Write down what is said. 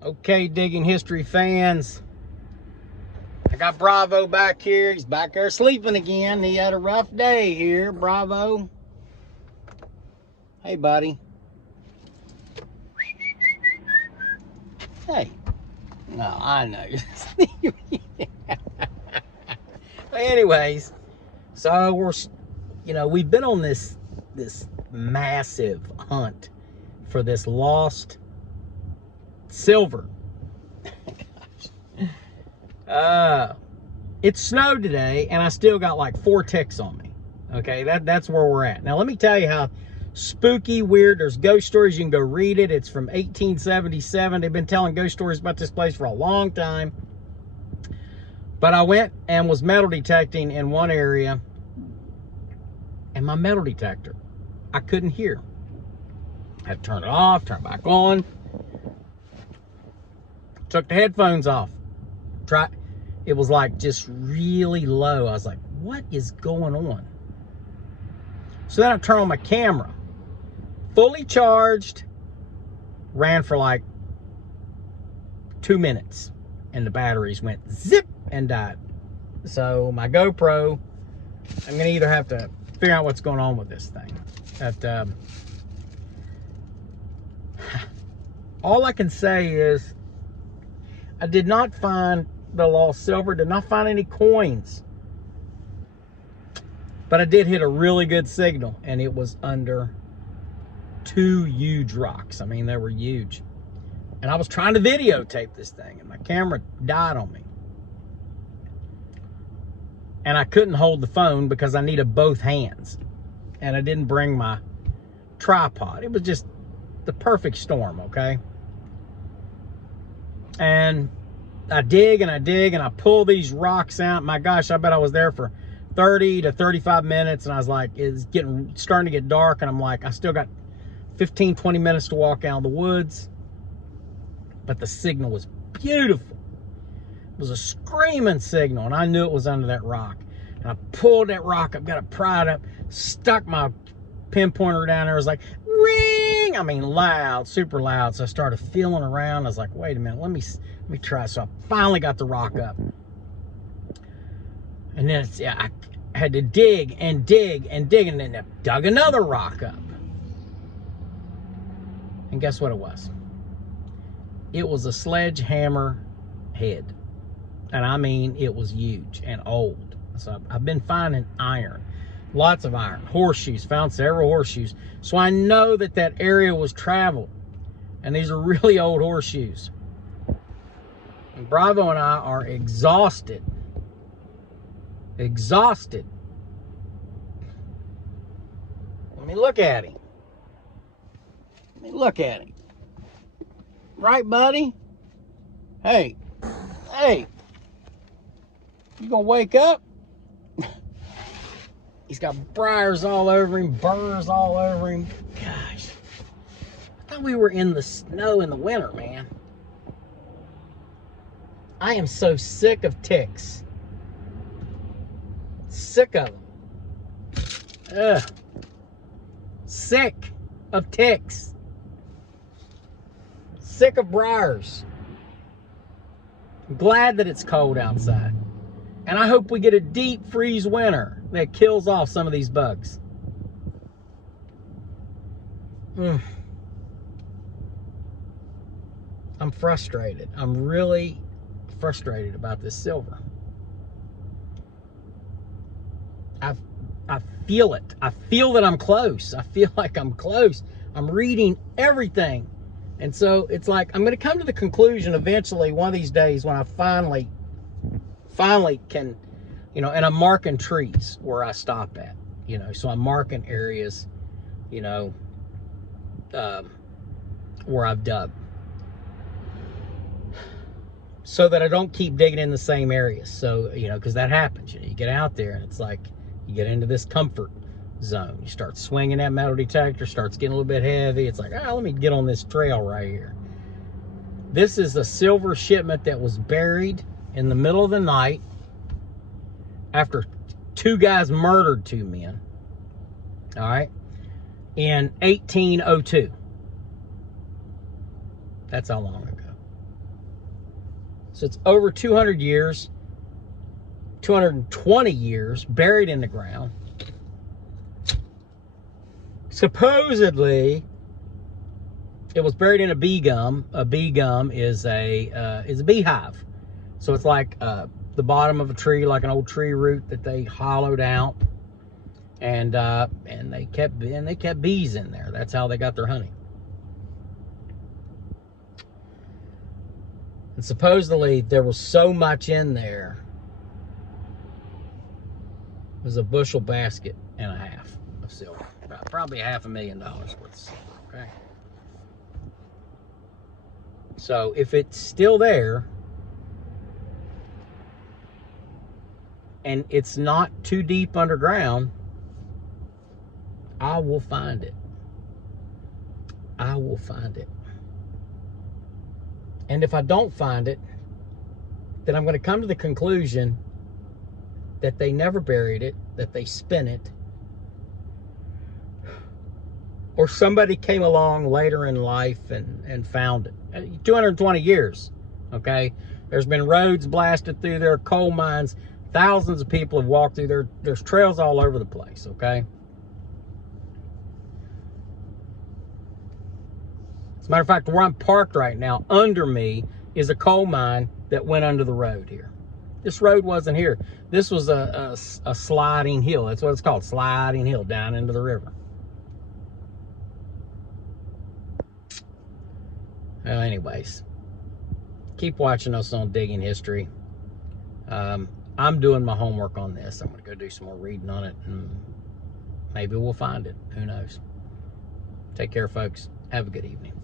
Okay, Digging History fans, I got Bravo back here. He's back there sleeping again. He had a rough day here. Bravo. Hey, buddy. Hey. No, I know. Anyways, so we've been on this massive hunt for this lost silver. It snowed today, and I still got like 4 ticks on me. Okay, that's where we're at. Now, let me tell you how spooky, weird. There's ghost stories. You can go read it. It's from 1877. They've been telling ghost stories about this place for a long time. But I went and was metal detecting in one area, and my metal detector, I couldn't hear. I had to turn it off, turn it back on. Took the headphones off. It was like just really low. I was like, what is going on? So then I turned on my camera. Fully charged. Ran for like 2 minutes. And the batteries went zip and died. So my GoPro, I'm going to either have to figure out what's going on with this thing. All I can say is I did not find the lost silver, did not find any coins. But I did hit a really good signal, and it was under 2 huge rocks. I mean, they were huge. And I was trying to videotape this thing, and my camera died on me. And I couldn't hold the phone because I needed both hands. And I didn't bring my tripod. It was just the perfect storm, okay? And I dig and I pull these rocks out. My gosh, I bet I was there for 30 to 35 minutes. And I was like, it's starting to get dark. And I'm like, I still got 15, 20 minutes to walk out of the woods. But the signal was beautiful. It was a screaming signal. And I knew it was under that rock. And I pulled that rock up, got it pried up, stuck my pinpointer down there. It was like, ring! I mean, loud, super loud. So I started feeling around. I was like, wait a minute, let me try. So I finally got the rock up. And then I had to dig and dig and dig, and then I dug another rock up. And guess what it was? It was a sledgehammer head. And I mean, it was huge and old. So I've been finding iron. Lots of iron. Horseshoes. Found several horseshoes. So I know that area was traveled. And these are really old horseshoes. And Bravo and I are exhausted. Exhausted. Let me look at him. Let me look at him. Right, buddy? Hey. Hey. You gonna wake up? He's got briars all over him, burrs all over him. Gosh. I thought we were in the snow in the winter, man. I am so sick of ticks. Sick of them. Ugh. Sick of ticks. Sick of briars. I'm glad that it's cold outside. And I hope we get a deep freeze winter that kills off some of these bugs. I'm frustrated. I'm really frustrated about this silver. I feel it. I feel that I'm close. I feel like I'm close. I'm reading everything. And so it's like, I'm going to come to the conclusion eventually one of these days when I finally can, and I'm marking trees where I stop at, so I'm marking areas, where I've dug, so that I don't keep digging in the same areas. So, because that happens, you get out there and it's like, you get into this comfort zone. You start swinging that metal detector, starts getting a little bit heavy. It's like, let me get on this trail right here. This is a silver shipment that was buried in the middle of the night after 2 guys murdered 2 men. All right. In 1802. That's how long ago. So it's over 200 years, 220 years buried in the ground. Supposedly, it was buried in a bee gum. A bee gum is a beehive. So it's like the bottom of a tree, like an old tree root that they hollowed out, and they kept bees in there. That's how they got their honey. And supposedly there was so much in there. It was a bushel basket and a half of silver, probably $500,000 worth of silver. Okay. So if it's still there, and it's not too deep underground, I will find it. I will find it. And if I don't find it, then I'm going to come to the conclusion that they never buried it, that they spent it, or somebody came along later in life and found it. 220 years, okay? There's been roads blasted through there, coal mines. Thousands of people have walked through there. There's trails all over the place, okay? As a matter of fact, where I'm parked right now, under me is a coal mine that went under the road here. This road wasn't here. This was a sliding hill. That's what it's called, sliding hill down into the river. Well, anyways, keep watching us on Digging History. I'm doing my homework on this. I'm going to go do some more reading on it, and maybe we'll find it. Who knows? Take care, folks. Have a good evening.